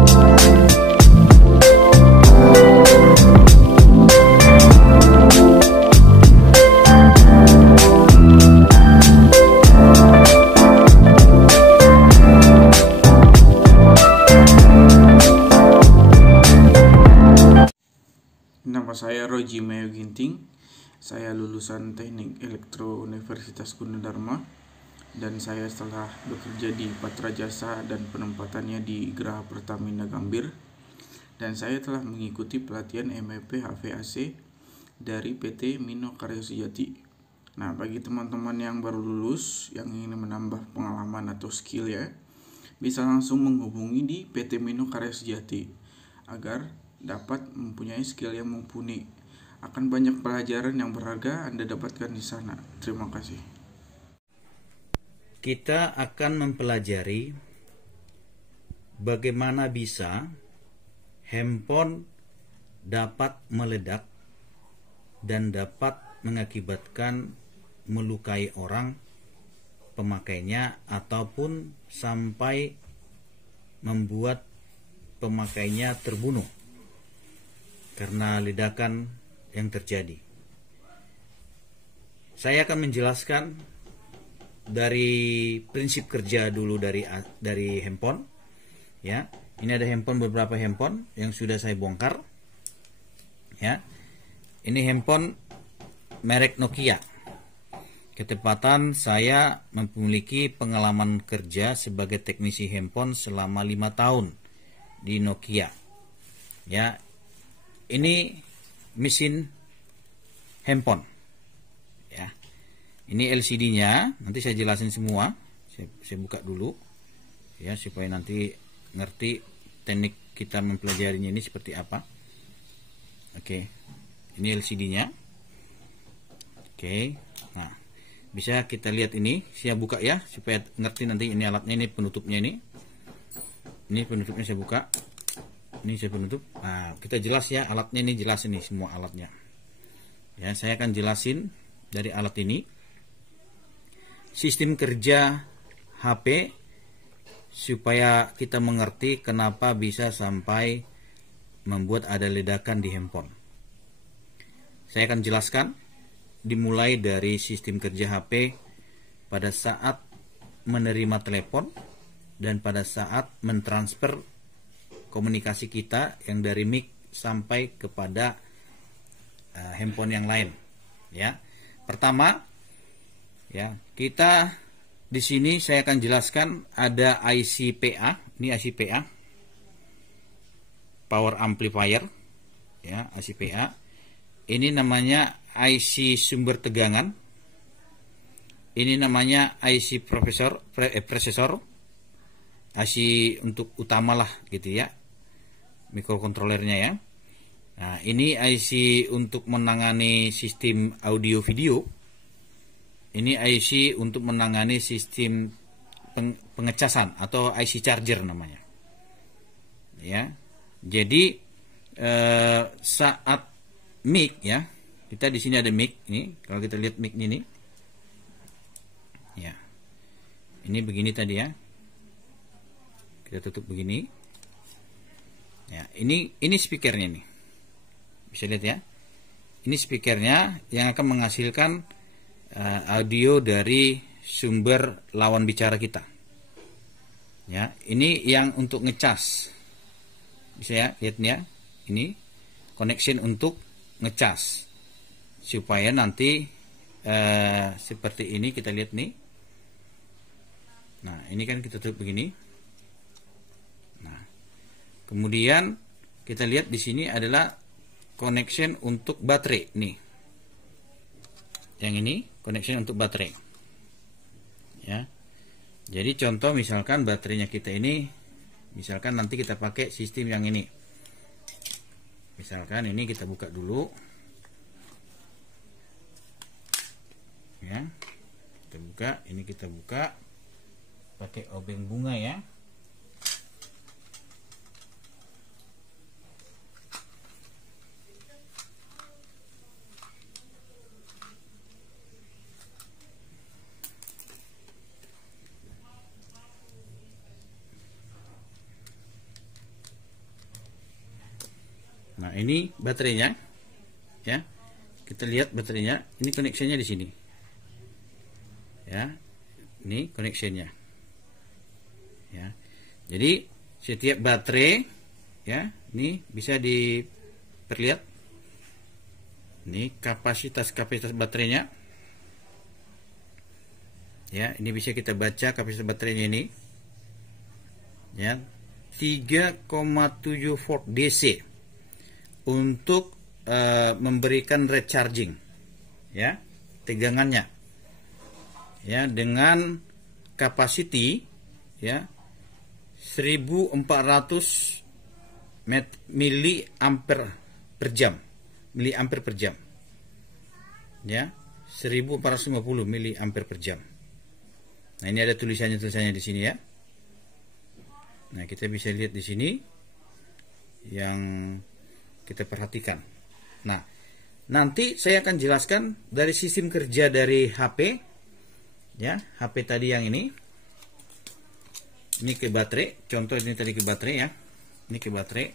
Nama saya Roji Mayo Ginting. Saya lulusan Teknik Elektro Universitas Gunadarma dan saya setelah bekerja di Patra Jasa dan penempatannya di Geraha Pertamina Gambir, dan saya telah mengikuti pelatihan MEP HVAC dari PT Mino Karya Sejati. Nah, bagi teman-teman yang baru lulus yang ingin menambah pengalaman atau skill ya, bisa langsung menghubungi di PT Mino Karya Sejati agar dapat mempunyai skill yang mumpuni. Akan banyak pelajaran yang berharga Anda dapatkan di sana. Terima kasih. Kita akan mempelajari bagaimana bisa handphone dapat meledak dan dapat mengakibatkan melukai orang pemakainya ataupun sampai membuat pemakainya terbunuh karena ledakan yang terjadi. Saya akan menjelaskan dari prinsip kerja dulu dari handphone. Ya, ini ada beberapa handphone yang sudah saya bongkar. Ya, ini handphone merek Nokia. Ketepatan saya memiliki pengalaman kerja sebagai teknisi handphone selama 5 tahun di Nokia. Ya, ini mesin handphone. Ya, ini LCD-nya. Nanti saya jelasin semua. Saya buka dulu, ya, supaya nanti ngerti teknik kita mempelajarinya ini seperti apa. Oke, ini LCD-nya. Oke, nah bisa kita lihat ini. Saya buka ya, supaya ngerti nanti ini alatnya, ini penutupnya ini. Ini penutupnya saya buka. Ini saya penutup. Nah, kita jelas ya alatnya ini, jelas ini semua alatnya. Ya, saya akan jelasin dari alat ini. Sistem kerja HP supaya kita mengerti kenapa bisa sampai membuat ada ledakan di handphone. Saya akan jelaskan dimulai dari sistem kerja HP pada saat menerima telepon dan pada saat mentransfer komunikasi kita yang dari mic sampai kepada handphone yang lain. Ya, pertama, ya, kita di sini saya akan jelaskan ada IC PA. Ini IC PA, power amplifier. Ya, IC PA. Ini namanya IC sumber tegangan. Ini namanya IC processor, IC untuk utama lah gitu ya, mikrokontrolernya ya. Nah, ini IC untuk menangani sistem audio video. Ini IC untuk menangani sistem pengecasan atau IC charger namanya. Ya. Jadi saat mic ya, kita di sini ada mic ini. Kalau kita lihat mic ini, ya, ini begini tadi ya. Kita tutup begini. Ya, ini speakernya nih. Bisa lihat ya. Ini speakernya yang akan menghasilkan audio dari sumber lawan bicara kita. Ya, ini yang untuk ngecas. Bisa ya, lihat ya. Ini connection untuk ngecas. Supaya nanti seperti ini kita lihat nih. Nah, ini kan kita tutup begini. Nah, kemudian kita lihat di sini adalah connection untuk baterai nih. Yang ini connection untuk baterai. Ya. Jadi contoh misalkan baterainya kita ini, misalkan nanti kita pakai sistem yang ini. Misalkan ini kita buka dulu. Ya. Kita buka, ini kita buka pakai obeng bunga ya. Nah, ini baterainya, ya. Kita lihat baterainya. Ini koneksinya di sini, ya. Ini koneksinya, ya. Jadi setiap baterai, ya, ini bisa diperlihat. Ini kapasitas baterainya, ya. Ini bisa kita baca kapasitas baterainya ini, ya, 3,7 volt DC untuk memberikan recharging, ya, tegangannya, ya, dengan capacity, ya, 1400 miliampere per jam, ya, 1450 miliampere per jam. Nah, ini ada tulisannya di sini, ya. Nah, kita bisa lihat di sini yang kita perhatikan. Nah, nanti saya akan jelaskan dari sistem kerja dari HP, ya, HP tadi yang ini ke baterai. Contoh ini tadi ke baterai, ya, ini ke baterai.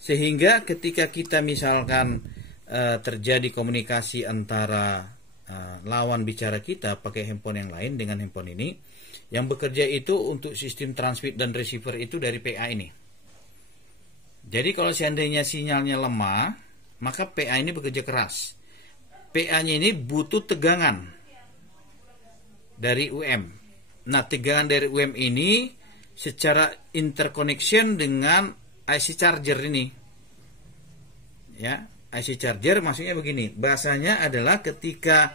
Sehingga ketika kita misalkan terjadi komunikasi antara lawan bicara kita pakai handphone yang lain dengan handphone ini, yang bekerja itu untuk sistem transmit dan receiver itu dari PA ini. Jadi kalau seandainya sinyalnya lemah, maka PA ini bekerja keras. PA-nya ini butuh tegangan dari UM. Nah, tegangan dari UM ini secara interconnection dengan IC charger ini, ya. IC charger maksudnya begini, bahasanya adalah ketika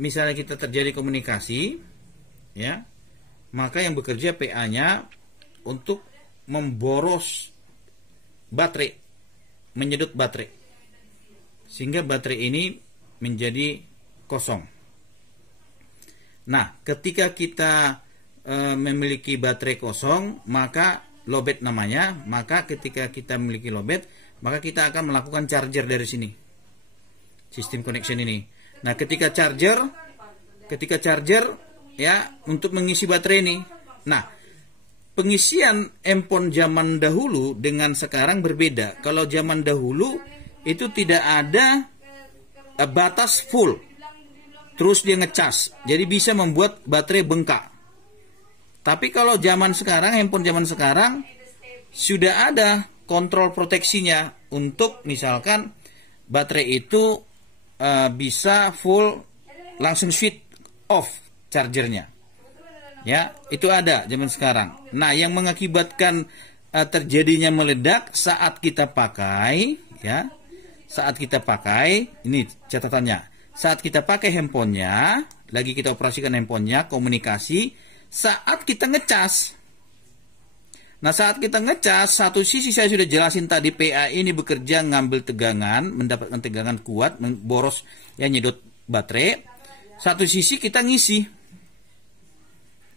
misalnya kita terjadi komunikasi, ya, maka yang bekerja PA-nya untuk memboros baterai, menyedot baterai, sehingga baterai ini menjadi kosong. Nah, ketika kita memiliki baterai kosong, maka lowbat namanya. Maka ketika kita memiliki lowbat, maka kita akan melakukan charger dari sini, sistem connection ini. Nah, ketika charger, ya, untuk mengisi baterai ini. Nah, pengisian handphone zaman dahulu dengan sekarang berbeda. Kalau zaman dahulu itu tidak ada batas full, terus dia ngecas, jadi bisa membuat baterai bengkak. Tapi kalau zaman sekarang, handphone zaman sekarang sudah ada kontrol proteksinya untuk misalkan baterai itu bisa full langsung switch off chargernya, ya, itu ada zaman sekarang. Nah, yang mengakibatkan terjadinya meledak saat kita pakai, ya, saat kita pakai, ini catatannya, saat kita pakai handphonenya, lagi kita operasikan handphonenya, komunikasi, saat kita ngecas. Nah, saat kita ngecas, satu sisi saya sudah jelasin tadi, PA ini bekerja ngambil tegangan, mendapatkan tegangan kuat, boros, ya, nyedot baterai. Satu sisi kita ngisi,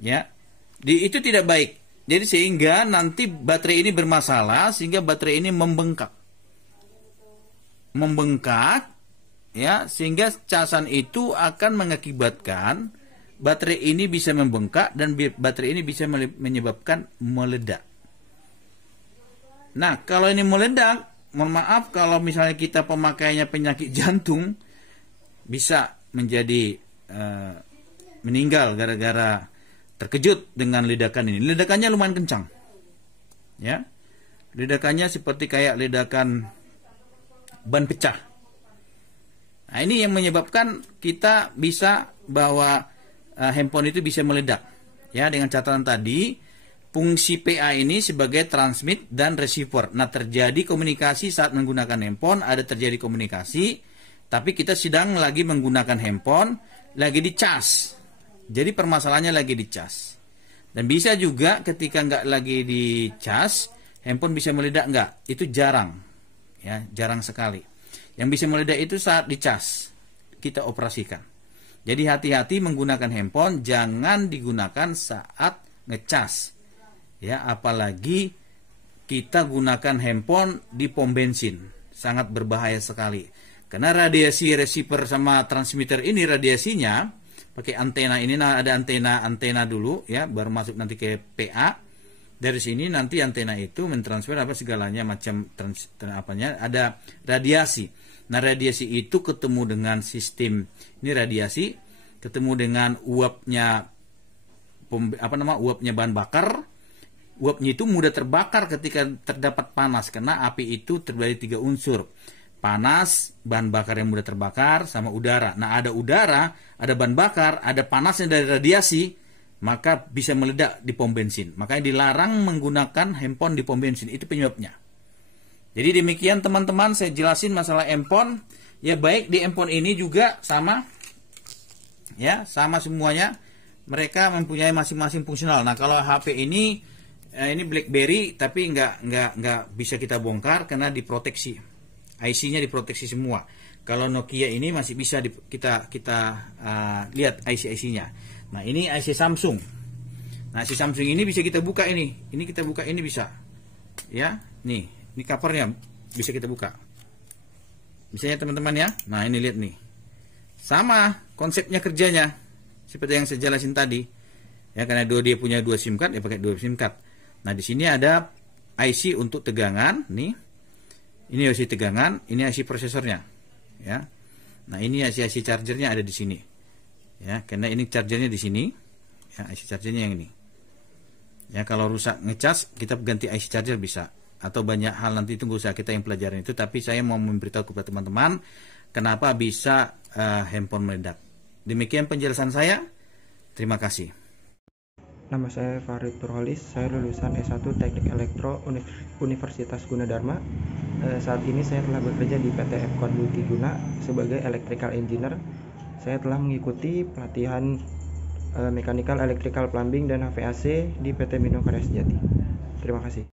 ya, itu tidak baik. Jadi sehingga nanti baterai ini bermasalah, sehingga baterai ini membengkak, ya, sehingga casan itu akan mengakibatkan baterai ini bisa membengkak dan baterai ini bisa menyebabkan meledak. Nah, kalau ini meledak, mohon maaf, kalau misalnya kita pemakaiannya penyakit jantung, bisa menjadi meninggal gara-gara terkejut dengan ledakan ini. Ledakannya lumayan kencang, ya, ledakannya seperti kayak ledakan ban pecah. Nah, ini yang menyebabkan kita bisa bahwa handphone itu bisa meledak, ya, dengan catatan tadi. Fungsi PA ini sebagai transmit dan receiver. Nah, terjadi komunikasi saat menggunakan handphone, ada terjadi komunikasi, tapi kita sedang lagi menggunakan handphone, lagi dicas. Jadi permasalahannya lagi dicas. Dan bisa juga ketika nggak lagi dicas, handphone bisa meledak nggak? Itu jarang, ya, jarang sekali. Yang bisa meledak itu saat dicas, kita operasikan. Jadi hati-hati menggunakan handphone, jangan digunakan saat ngecas. Ya, apalagi kita gunakan handphone di pom bensin, sangat berbahaya sekali. Karena radiasi receiver sama transmitter ini radiasinya pakai antena ini, nah, ada antena dulu, ya, baru masuk nanti ke PA. Dari sini nanti antena itu mentransfer apa segalanya macam ada radiasi. Nah, radiasi itu ketemu dengan sistem ini radiasi ketemu dengan uapnya uapnya bahan bakar. Uapnya itu mudah terbakar ketika terdapat panas karena api itu terdiri dari 3 unsur. Panas, bahan bakar yang mudah terbakar, sama udara. Nah, ada udara, ada bahan bakar, ada panasnya dari radiasi, maka bisa meledak di pom bensin. Makanya dilarang menggunakan handphone di pom bensin. Itu penyebabnya. Jadi demikian teman-teman, saya jelasin masalah handphone. Ya, baik di handphone ini juga sama. Ya, sama semuanya. Mereka mempunyai masing-masing fungsional. Nah, kalau HP ini BlackBerry, tapi nggak bisa kita bongkar karena diproteksi. IC-nya diproteksi semua. Kalau Nokia ini masih bisa kita lihat IC-nya. Nah, ini IC Samsung. Nah, IC Samsung ini bisa kita buka ini. Ini kita buka ini bisa. Ya, nih. Ini covernya bisa kita buka. Misalnya teman-teman ya. Nah, ini lihat nih. Sama konsepnya kerjanya. Seperti yang saya jelasin tadi. Ya, karena dia punya 2 SIM card, ya pakai 2 SIM card. Nah, di sini ada IC untuk tegangan, nih. Ini IC tegangan, ini IC prosesornya. Ya. Nah, ini IC chargernya ada di sini. Ya, karena ini chargernya di sini. Ya, IC chargernya yang ini. Ya, kalau rusak ngecas, kita ganti IC charger bisa. Atau banyak hal nanti itu nggak usah kita yang pelajaran itu. Tapi saya mau memberitahu kepada teman-teman kenapa bisa handphone meledak. Demikian penjelasan saya. Terima kasih. Nama saya Farid Turholis, saya lulusan S1 Teknik Elektro Universitas Gunadarma. Saat ini saya telah bekerja di PT Epcon Multiguna sebagai Electrical Engineer. Saya telah mengikuti pelatihan Mechanical Electrical Plumbing dan HVAC di PT Mino Karya Sejati. Terima kasih.